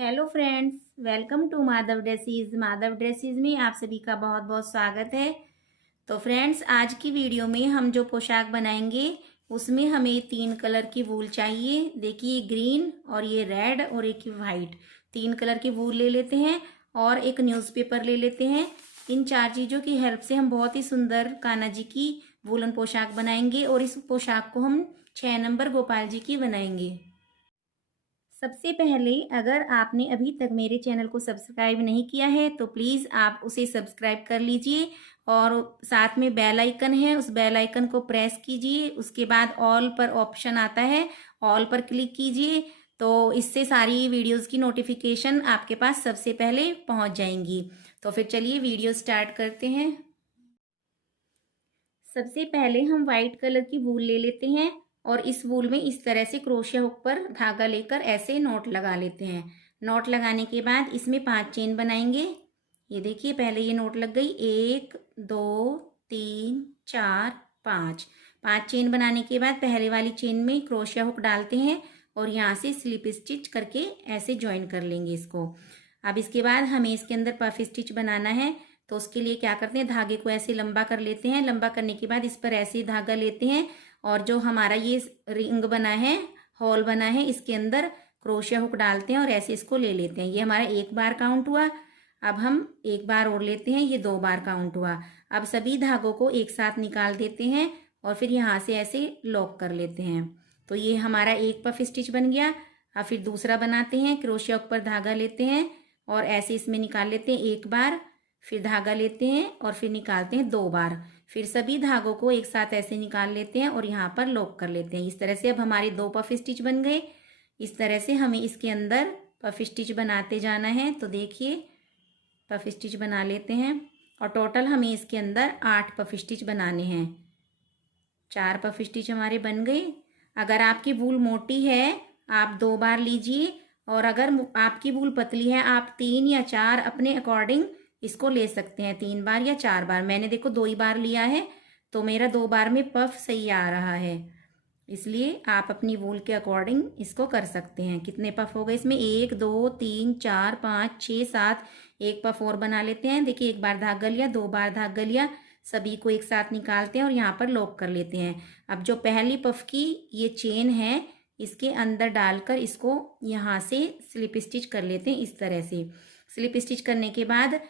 Hello friends, welcome to Madhav dresses. Madhav dresses में आप सभी का बहुत बहुत स्वागत है। तो फ्रेंड्स, आज की वीडियो में हम जो पोशाक बनाएंगे उसमें हमें 3 कलर की वूल चाहिए। देखिए, ग्रीन और ये रेड और एक वाइट, 3 कलर की वूल ले लेते हैं और एक न्यूज़पेपर ले लेते हैं। इन 4 चीज़ों की हेल्प से हम बहुत ही सुंदर कान्हा जी की वूलन पोशाक बनाएंगे और इस पोशाक को हम 6 नंबर गोपाल जी की बनाएंगे। सबसे पहले, अगर आपने अभी तक मेरे चैनल को सब्सक्राइब नहीं किया है तो प्लीज़ आप उसे सब्सक्राइब कर लीजिए और साथ में बेल आइकन है, उस बेल आइकन को प्रेस कीजिए। उसके बाद ऑल पर ऑप्शन आता है, ऑल पर क्लिक कीजिए, तो इससे सारी वीडियोस की नोटिफिकेशन आपके पास सबसे पहले पहुंच जाएंगी। तो फिर चलिए वीडियो स्टार्ट करते हैं। सबसे पहले हम वाइट कलर की वूल ले लेते हैं और इस वूल में इस तरह से क्रोशिया हुक पर धागा लेकर ऐसे नॉट लगा लेते हैं। नॉट लगाने के बाद इसमें 5 चेन बनाएंगे। ये देखिए, पहले ये नॉट लग गई, 1 2 3 4 5। 5 चेन बनाने के बाद पहले वाली चेन में क्रोशिया हुक डालते हैं और यहाँ से स्लिप स्टिच करके ऐसे ज्वाइन कर लेंगे इसको। अब इसके बाद हमें इसके अंदर पफ स्टिच बनाना है, तो उसके लिए क्या करते हैं, धागे को ऐसे लंबा कर लेते हैं। लंबा करने के बाद इस पर ऐसे ही धागा लेते हैं और जो हमारा ये रिंग बना है, होल बना है, इसके अंदर क्रोशिया हुक डालते हैं और ऐसे इसको ले लेते हैं। ये हमारा 1 बार काउंट हुआ। अब हम 1 बार और लेते हैं, ये 2 बार काउंट हुआ। अब सभी धागों को एक साथ निकाल देते हैं और फिर यहाँ से ऐसे लॉक कर लेते हैं। तो ये हमारा एक पफ स्टिच बन गया। अब फिर दूसरा बनाते हैं, क्रोशिया हुक पर धागा लेते हैं और ऐसे इसमें निकाल लेते हैं 1 बार, फिर धागा लेते हैं और फिर निकालते हैं 2 बार। फिर सभी धागों को एक साथ ऐसे निकाल लेते हैं और यहाँ पर लॉक कर लेते हैं। इस तरह से अब हमारे 2 पफ स्टिच बन गए। इस तरह से हमें इसके अंदर पफ स्टिच बनाते जाना है। तो देखिए, पफ स्टिच बना लेते हैं और टोटल हमें इसके अंदर 8 पफ स्टिच बनाने हैं। 4 पफ स्टिच हमारे बन गए। अगर आपकी वूल मोटी है आप 2 बार लीजिए और अगर आपकी वूल पतली है आप 3 या 4 अपने अकॉर्डिंग इसको ले सकते हैं, 3 बार या 4 बार। मैंने देखो 2 ही बार लिया है तो मेरा 2 बार में पफ सही आ रहा है, इसलिए आप अपनी वूल के अकॉर्डिंग इसको कर सकते हैं। कितने पफ हो गए इसमें, 1 2 3 4 5 6 7। एक पफ और बना लेते हैं। देखिए, 1 बार धागा लिया, 2 बार धागा लिया, सभी को एक साथ निकालते हैं और यहाँ पर लॉक कर लेते हैं। अब जो पहली पफ की ये चेन है इसके अंदर डालकर इसको यहाँ से स्लिप स्टिच कर लेते हैं इस तरह से। स्लिप स्टिच करने के बाद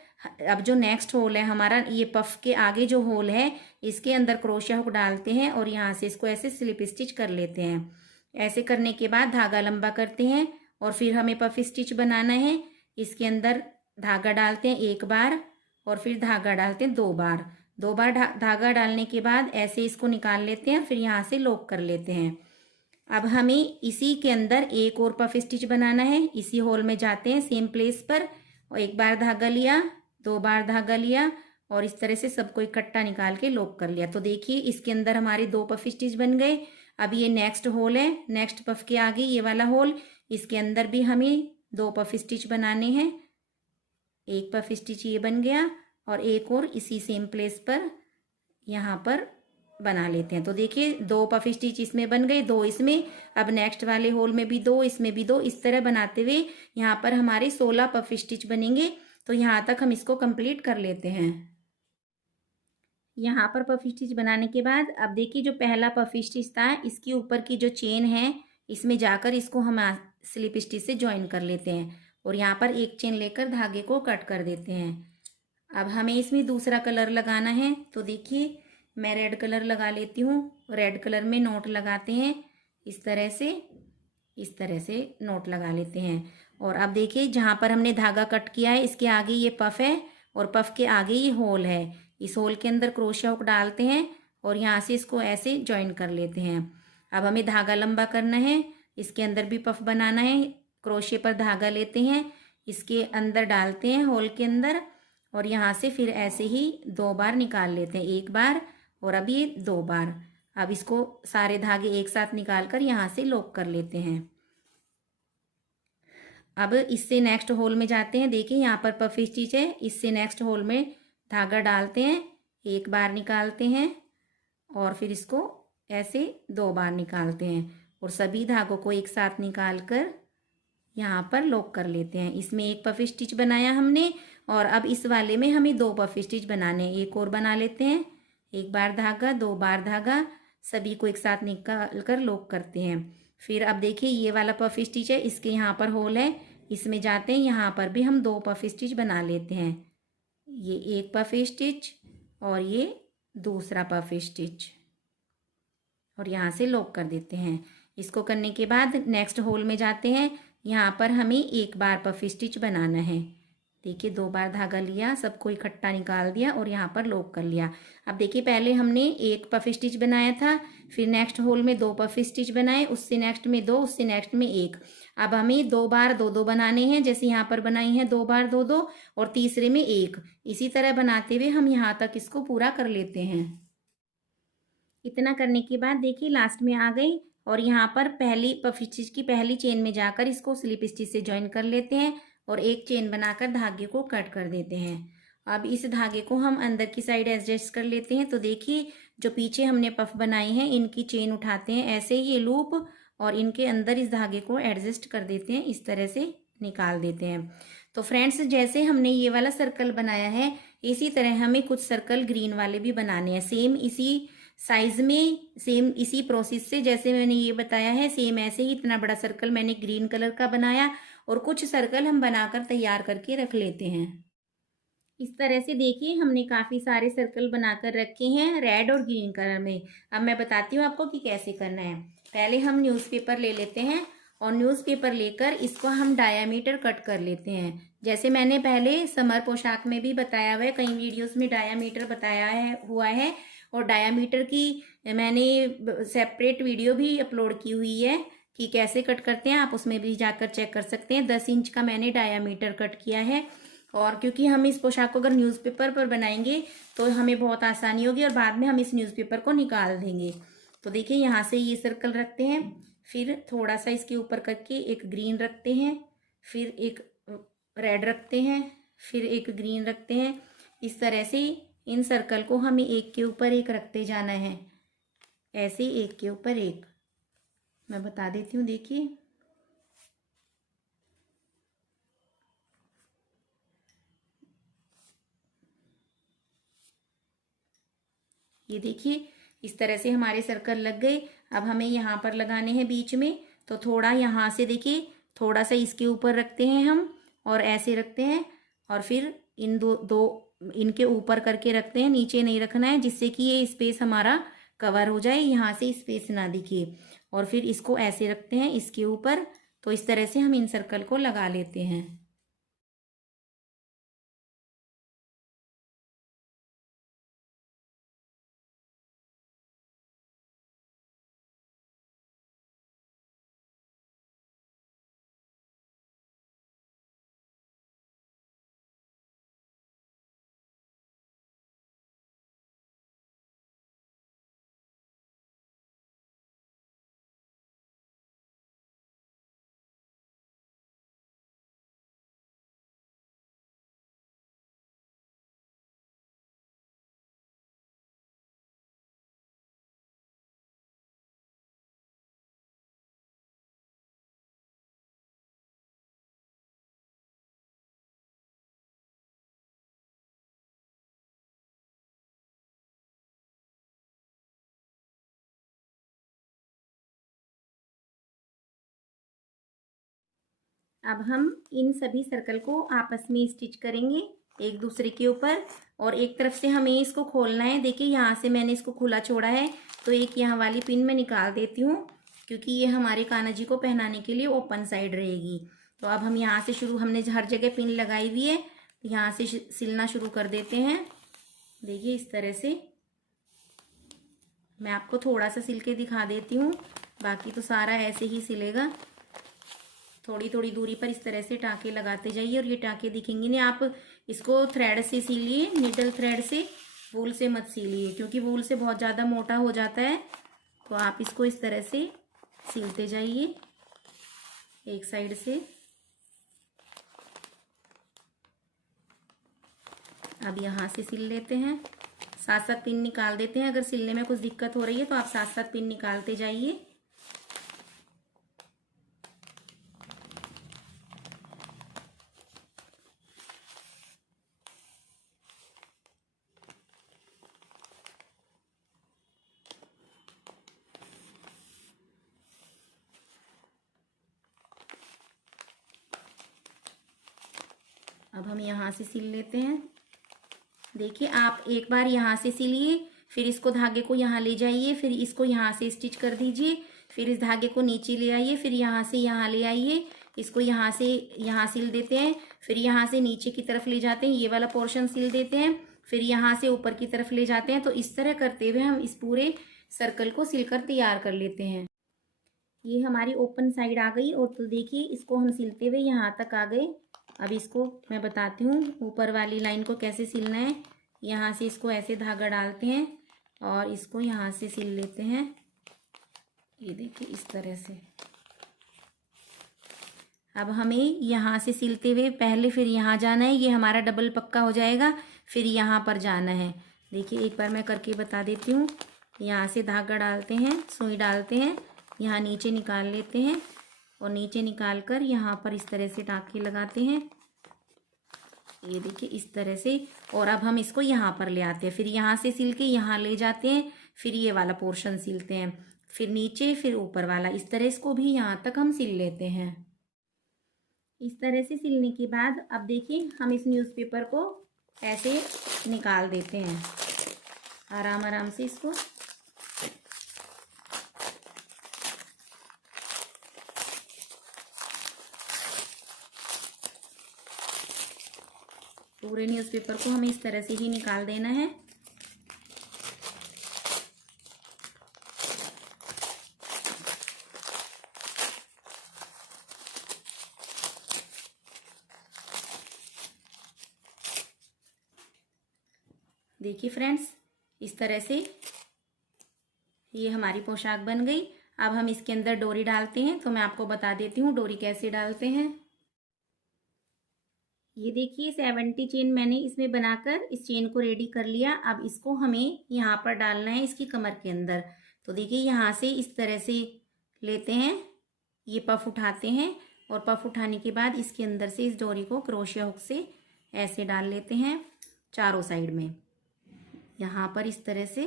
अब जो नेक्स्ट होल है हमारा, ये पफ के आगे जो होल है इसके अंदर क्रोशिया हुक डालते हैं और यहाँ से इसको ऐसे स्लिप स्टिच कर लेते हैं। ऐसे करने के बाद धागा लंबा करते हैं और फिर हमें पफ स्टिच बनाना है। इसके अंदर धागा डालते हैं 1 बार और फिर धागा डालते हैं 2 बार। 2 बार धागा डालने के बाद ऐसे इसको निकाल लेते हैं, फिर यहाँ से लॉक कर लेते हैं। अब हमें इसी के अंदर एक और पफ स्टिच बनाना है। इसी होल में जाते हैं सेम प्लेस पर और 1 बार धागा लिया, 2 बार धागा लिया और इस तरह से सबको इकट्ठा निकाल के लॉक कर लिया। तो देखिए, इसके अंदर हमारे 2 पफ स्टिच बन गए। अब ये नेक्स्ट होल है, नेक्स्ट पफ के आगे ये वाला होल, इसके अंदर भी हमें 2 पफ स्टिच बनाने हैं। एक पफ स्टिच ये बन गया और एक और इसी सेम प्लेस पर यहाँ पर बना लेते हैं। तो देखिए, 2 पफ स्टिच इसमें बन गए, 2 इसमें। अब नेक्स्ट वाले होल में भी 2, इसमें भी 2, इस तरह बनाते हुए यहाँ पर हमारे 16 पफ स्टिच बनेंगे। तो यहाँ तक हम इसको कंप्लीट कर लेते हैं। यहाँ पर पफ स्टिच बनाने के बाद अब देखिए, जो पहला पफ स्टिच था इसके ऊपर की जो चेन है इसमें जाकर इसको हम स्लिप स्टिच से ज्वाइन कर लेते हैं और यहाँ पर एक चेन लेकर धागे को कट कर देते हैं। अब हमें इसमें दूसरा कलर लगाना है। तो देखिए, मैं रेड कलर लगा लेती हूँ। रेड कलर में नोट लगाते हैं इस तरह से, इस तरह से नोट लगा लेते हैं। और अब देखिए, जहाँ पर हमने धागा कट किया है इसके आगे ये पफ है और पफ के आगे ये होल है। इस होल के अंदर क्रोशिया हुक डालते हैं और यहाँ से इसको ऐसे ज्वाइन कर लेते हैं। अब हमें धागा लंबा करना है, इसके अंदर भी पफ बनाना है। क्रोशिया पर धागा लेते हैं, इसके अंदर डालते हैं होल के अंदर और यहाँ से फिर ऐसे ही 2 बार निकाल लेते हैं, 1 बार और अब ये 2 बार। अब इसको सारे धागे एक साथ निकाल कर यहाँ से लॉक कर लेते हैं। अब इससे नेक्स्ट होल में जाते हैं। देखिए, यहाँ पर पफ स्टिच है, इससे नेक्स्ट होल में धागा डालते हैं, 1 बार निकालते हैं और फिर इसको ऐसे 2 बार निकालते हैं और सभी धागों को एक साथ निकाल कर यहाँ पर लॉक कर लेते हैं। इसमें एक पफ स्टिच बनाया हमने और अब इस वाले में हमें 2 पफ स्टिच बनाने हैं। एक और बना लेते हैं। 1 बार धागा, 2 बार धागा, सभी को एक साथ निकाल कर लॉक करते हैं। फिर अब देखिए ये वाला पफ स्टिच है, इसके यहाँ पर होल है, इसमें जाते हैं। यहाँ पर भी हम 2 पफ स्टिच बना लेते हैं। ये एक पफ स्टिच और ये दूसरा पफ स्टिच और यहाँ से लॉक कर देते हैं। इसको करने के बाद नेक्स्ट होल में जाते हैं। यहाँ पर हमें 1 बार पफ स्टिच बनाना है। देखिए 2 बार धागा लिया, सबको इकट्ठा निकाल दिया और यहाँ पर लॉक कर लिया। अब देखिए पहले हमने 1 पफ स्टिच बनाया था, फिर नेक्स्ट होल में 2 पफ स्टिच बनाए, उससे नेक्स्ट में 2, उससे नेक्स्ट में 1। अब हमें 2 बार 2-2 बनाने हैं, जैसे यहाँ पर बनाई हैं 2 बार 2-2 और तीसरे में 1। इसी तरह बनाते हुए हम यहाँ तक इसको पूरा कर लेते हैं। इतना करने के बाद देखिए लास्ट में आ गई और यहाँ पर पहली पफ स्टिच की पहली चेन में जाकर इसको स्लिप स्टिच से ज्वाइन कर लेते हैं और एक चेन बनाकर धागे को कट कर देते हैं। अब इस धागे को हम अंदर की साइड एडजस्ट कर लेते हैं। तो देखिए जो पीछे हमने पफ बनाई है इनकी चेन उठाते हैं ऐसे ही ये लूप और इनके अंदर इस धागे को एडजस्ट कर देते हैं, इस तरह से निकाल देते हैं। तो फ्रेंड्स जैसे हमने ये वाला सर्कल बनाया है इसी तरह हमें कुछ सर्कल ग्रीन वाले भी बनाने हैं, सेम इसी साइज में, सेम इसी प्रोसेस से जैसे मैंने ये बताया है सेम ऐसे ही इतना बड़ा सर्कल मैंने ग्रीन कलर का बनाया और कुछ सर्कल हम बनाकर तैयार करके रख लेते हैं। इस तरह से देखिए हमने काफ़ी सारे सर्कल बनाकर रखे हैं रेड और ग्रीन कलर में। अब मैं बताती हूँ आपको कि कैसे करना है। पहले हम न्यूज़पेपर ले लेते हैं और न्यूज़पेपर लेकर इसको हम डायामीटर कट कर लेते हैं। जैसे मैंने पहले समर पोशाक में भी बताया हुआ है, कई वीडियोस में डायामीटर बताया हुआ है और डायामीटर की मैंने सेपरेट वीडियो भी अपलोड की हुई है कि कैसे कट करते हैं, आप उसमें भी जाकर चेक कर सकते हैं। 10 इंच का मैंने डायामीटर कट किया है और क्योंकि हम इस पोशाक को अगर न्यूज़पेपर पर बनाएंगे तो हमें बहुत आसानी होगी और बाद में हम इस न्यूज़पेपर को निकाल देंगे। तो देखिए यहाँ से ये सर्कल रखते हैं, फिर थोड़ा सा इसके ऊपर करके एक ग्रीन रखते हैं, फिर एक रेड रखते हैं, फिर एक ग्रीन रखते हैं। इस तरह से इन सर्कल को हमें एक के ऊपर एक रखते जाना है, ऐसे एक के ऊपर एक। मैं बता देती हूँ, देखिए ये देखिए इस तरह से हमारे सर्कल लग गए। अब हमें यहाँ पर लगाने हैं बीच में, तो थोड़ा यहाँ से देखिए थोड़ा सा इसके ऊपर रखते हैं हम और ऐसे रखते हैं और फिर इन दो इनके ऊपर करके रखते हैं, नीचे नहीं रखना है जिससे कि ये स्पेस हमारा कवर हो जाए, यहाँ से स्पेस ना दिखे। और फिर इसको ऐसे रखते हैं इसके ऊपर। तो इस तरह से हम इन सर्कल को लगा लेते हैं। अब हम इन सभी सर्कल को आपस में स्टिच करेंगे एक दूसरे के ऊपर और एक तरफ से हमें इसको खोलना है। देखिए यहाँ से मैंने इसको खुला छोड़ा है तो एक यहाँ वाली पिन में निकाल देती हूँ क्योंकि ये हमारे कान्हा जी को पहनाने के लिए ओपन साइड रहेगी। तो अब हम यहाँ से शुरू, हमने हर जगह पिन लगाई हुई है, तो यहाँ से सिलना शुरू कर देते हैं। देखिए इस तरह से मैं आपको थोड़ा सा सिल के दिखा देती हूँ, बाकी तो सारा ऐसे ही सिलेगा। थोड़ी थोड़ी दूरी पर इस तरह से टाँके लगाते जाइए और ये टाँके दिखेंगे नहीं। आप इसको थ्रेड से सिलिए, नीडल थ्रेड से, वूल से मत सिलिए क्योंकि वूल से बहुत ज़्यादा मोटा हो जाता है। तो आप इसको इस तरह से सिलते जाइए एक साइड से। अब यहाँ से सिल लेते हैं, साथ साथ पिन निकाल देते हैं। अगर सिलने में कुछ दिक्कत हो रही है तो आप साथ साथ पिन निकालते जाइए। अब हम यहाँ से सिल लेते हैं। देखिए आप एक बार यहाँ से सिलिए, फिर इसको धागे को यहाँ ले जाइए, फिर इसको यहाँ से स्टिच कर दीजिए, फिर इस धागे को नीचे ले आइए, फिर यहाँ से यहाँ ले आइए, इसको यहाँ से यहाँ सिल देते हैं, फिर यहाँ से नीचे की तरफ ले जाते हैं, ये वाला पोर्शन सिल देते हैं, फिर यहाँ से ऊपर की तरफ ले जाते हैं। तो इस तरह करते हुए हम इस पूरे सर्कल को सिलकर तैयार कर लेते हैं। ये हमारी ओपन साइड आ गई और तो देखिए इसको हम सिलते हुए यहाँ तक आ गए। अब इसको मैं बताती हूँ ऊपर वाली लाइन को कैसे सिलना है। यहाँ से इसको ऐसे धागा डालते हैं और इसको यहाँ से सिल लेते हैं। ये देखिए इस तरह से। अब हमें यहाँ से सिलते हुए पहले फिर यहाँ जाना है, ये हमारा डबल पक्का हो जाएगा, फिर यहाँ पर जाना है। देखिए एक बार मैं करके बता देती हूँ। यहाँ से धागा डालते हैं, सुई डालते हैं, यहाँ नीचे निकाल लेते हैं और नीचे निकाल कर यहाँ पर इस तरह से टाँके लगाते हैं। ये देखिए इस तरह से। और अब हम इसको यहाँ पर ले आते हैं, फिर यहाँ से सिल के यहाँ ले जाते हैं, फिर ये वाला पोर्शन सिलते हैं, फिर नीचे, फिर ऊपर वाला, इस तरह इसको भी यहाँ तक हम सिल लेते हैं। इस तरह से सिलने के बाद अब देखिए हम इस न्यूज़पेपर को ऐसे निकाल देते हैं आराम आराम से इसको। पूरे न्यूज़पेपर को हमें इस तरह से ही निकाल देना है। देखिए फ्रेंड्स इस तरह से ये हमारी पोशाक बन गई। अब हम इसके अंदर डोरी डालते हैं, तो मैं आपको बता देती हूँ डोरी कैसे डालते हैं। ये देखिए 70 चेन मैंने इसमें बनाकर इस चेन को रेडी कर लिया। अब इसको हमें यहाँ पर डालना है इसकी कमर के अंदर। तो देखिए यहाँ से इस तरह से लेते हैं, ये पफ उठाते हैं और पफ उठाने के बाद इसके अंदर से इस डोरी को क्रोशिया हुक से ऐसे डाल लेते हैं चारों साइड में, यहाँ पर इस तरह से।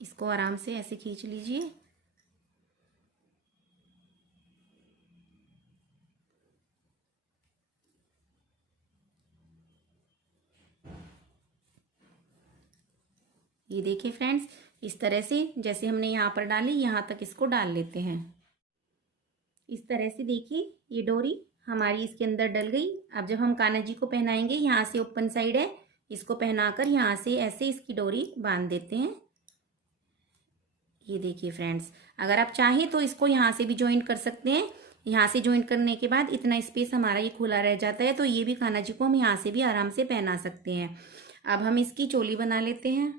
इसको आराम से ऐसे खींच लीजिए। ये देखिए फ्रेंड्स इस तरह से जैसे हमने यहाँ पर डाली, यहाँ तक इसको डाल लेते हैं। इस तरह से देखिए ये डोरी हमारी इसके अंदर डल गई। अब जब हम कान्हा जी को पहनाएंगे, यहाँ से ओपन साइड है, इसको पहनाकर यहाँ से ऐसे इसकी डोरी बांध देते हैं। ये देखिए फ्रेंड्स, अगर आप चाहें तो इसको यहाँ से भी ज्वाइन कर सकते हैं। यहाँ से ज्वाइन करने के बाद इतना स्पेस हमारा ये खुला रह जाता है, तो ये भी कान्हा जी को हम यहाँ से भी आराम से पहना सकते हैं। अब हम इसकी चोली बना लेते हैं।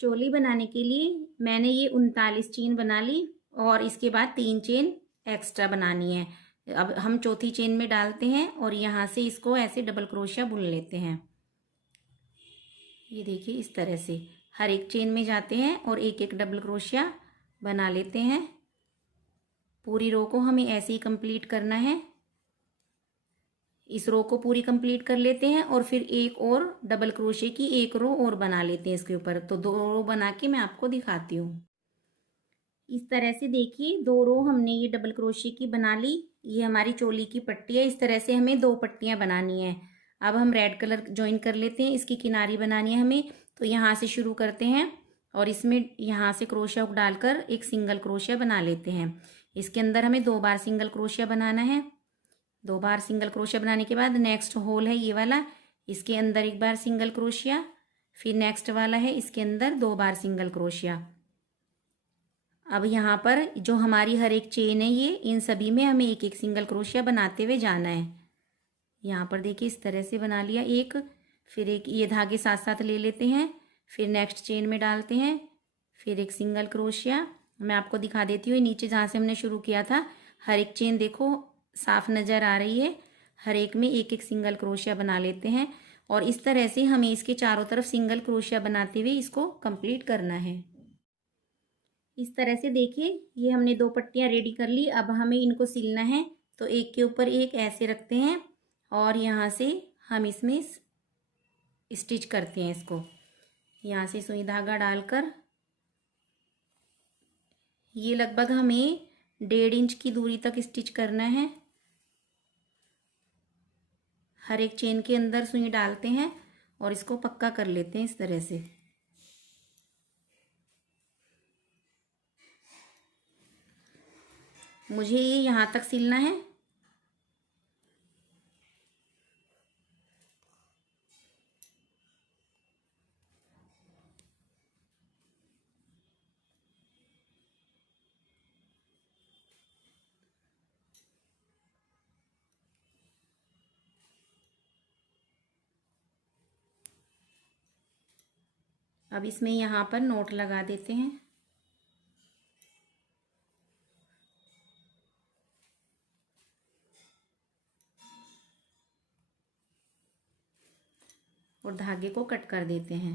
चोली बनाने के लिए मैंने ये 39 चेन बना ली और इसके बाद 3 चेन एक्स्ट्रा बनानी है। अब हम चौथी चेन में डालते हैं और यहाँ से इसको ऐसे डबल क्रोशिया बुन लेते हैं। ये देखिए इस तरह से हर एक चेन में जाते हैं और एक एक डबल क्रोशिया बना लेते हैं। पूरी रो को हमें ऐसे ही कंप्लीट करना है। इस रो को पूरी कंप्लीट कर लेते हैं और फिर एक और डबल क्रोशे की एक रो और बना लेते हैं इसके ऊपर। तो 2 रो बना के मैं आपको दिखाती हूँ। इस तरह से देखिए 2 रो हमने ये डबल क्रोशे की बना ली। ये हमारी चोली की पट्टी है। इस तरह से हमें 2 पट्टियाँ बनानी है। अब हम रेड कलर ज्वाइन कर लेते हैं, इसकी किनारी बनानी है हमें। तो यहाँ से शुरू करते हैं और इसमें यहाँ से क्रोशिया हुक डालकर एक सिंगल क्रोशिया बना लेते हैं। इसके अंदर हमें 2 बार सिंगल क्रोशिया बनाना है। 2 बार सिंगल क्रोशिया बनाने के बाद नेक्स्ट होल है ये वाला, इसके अंदर 1 बार सिंगल क्रोशिया, फिर नेक्स्ट वाला है इसके अंदर 2 बार सिंगल क्रोशिया। अब यहाँ पर जो हमारी हर एक चेन है ये, इन सभी में हमें एक एक सिंगल क्रोशिया बनाते हुए जाना है। यहाँ पर देखिए इस तरह से बना लिया एक, फिर एक ये धागे साथ साथ ले लेते हैं, फिर नेक्स्ट चेन में डालते हैं, फिर एक सिंगल क्रोशिया। मैं आपको दिखा देती हूँ नीचे जहाँ से हमने शुरू किया था, हर एक चेन देखो साफ नज़र आ रही है। हर एक में एक एक सिंगल क्रोशिया बना लेते हैं और इस तरह से हमें इसके चारों तरफ सिंगल क्रोशिया बनाते हुए इसको कंप्लीट करना है। इस तरह से देखिए ये हमने 2 पट्टियाँ रेडी कर ली। अब हमें इनको सिलना है, तो एक के ऊपर एक ऐसे रखते हैं और यहाँ से हम इसमें स्टिच करते हैं इसको। यहाँ से सुई धागा डालकर ये लगभग हमें 1.5 इंच की दूरी तक स्टिच करना है। हर एक चेन के अंदर सुई डालते हैं और इसको पक्का कर लेते हैं इस तरह से। मुझे ये यहाँ तक सिलना है। अब इसमें यहाँ पर नोट लगा देते हैं। और धागे को कट कर देते हैं।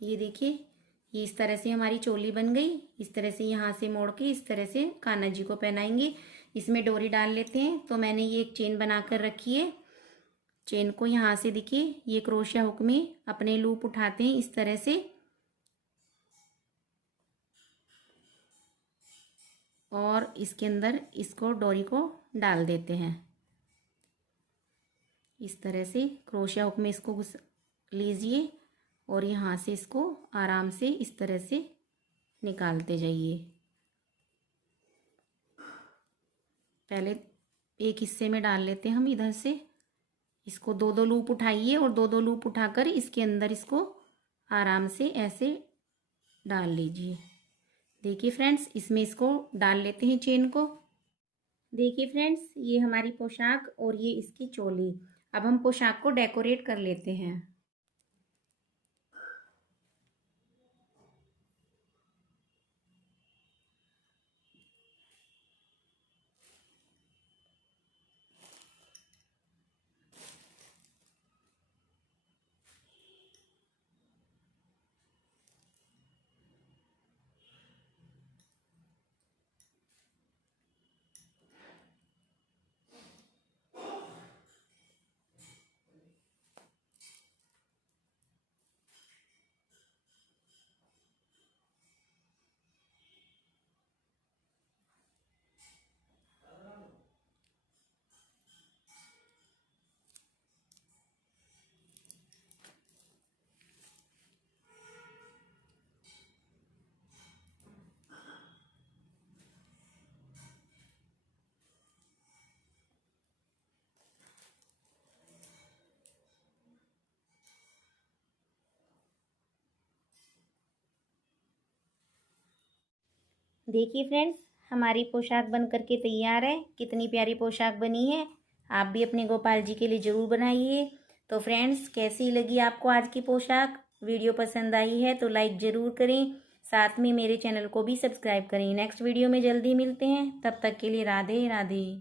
ये देखिए, ये इस तरह से हमारी चोली बन गई। इस तरह से यहाँ से मोड़ के इस तरह से कान्हा जी को पहनाएंगे। इसमें डोरी डाल लेते हैं। तो मैंने ये एक चेन बना कर रखी है। चेन को यहाँ से देखिए, ये क्रोशिया हुक में अपने लूप उठाते हैं इस तरह से और इसके अंदर इसको डोरी को डाल देते हैं। इस तरह से क्रोशिया हुक में इसको घुस लीजिए और यहाँ से इसको आराम से इस तरह से निकालते जाइए। पहले एक हिस्से में डाल लेते हैं हम इधर से। इसको 2-2 लूप उठाइए और 2-2 लूप उठाकर इसके अंदर इसको आराम से ऐसे डाल लीजिए। देखिए फ्रेंड्स, इसमें इसको डाल लेते हैं चेन को। देखिए फ्रेंड्स, ये हमारी पोशाक और ये इसकी चोली। अब हम पोशाक को डेकोरेट कर लेते हैं। देखिए फ्रेंड्स, हमारी पोशाक बन करके तैयार है। कितनी प्यारी पोशाक बनी है। आप भी अपने गोपाल जी के लिए ज़रूर बनाइए। तो फ्रेंड्स, कैसी लगी आपको आज की पोशाक? वीडियो पसंद आई है तो लाइक ज़रूर करें। साथ में मेरे चैनल को भी सब्सक्राइब करें। नेक्स्ट वीडियो में जल्दी मिलते हैं। तब तक के लिए राधे राधे।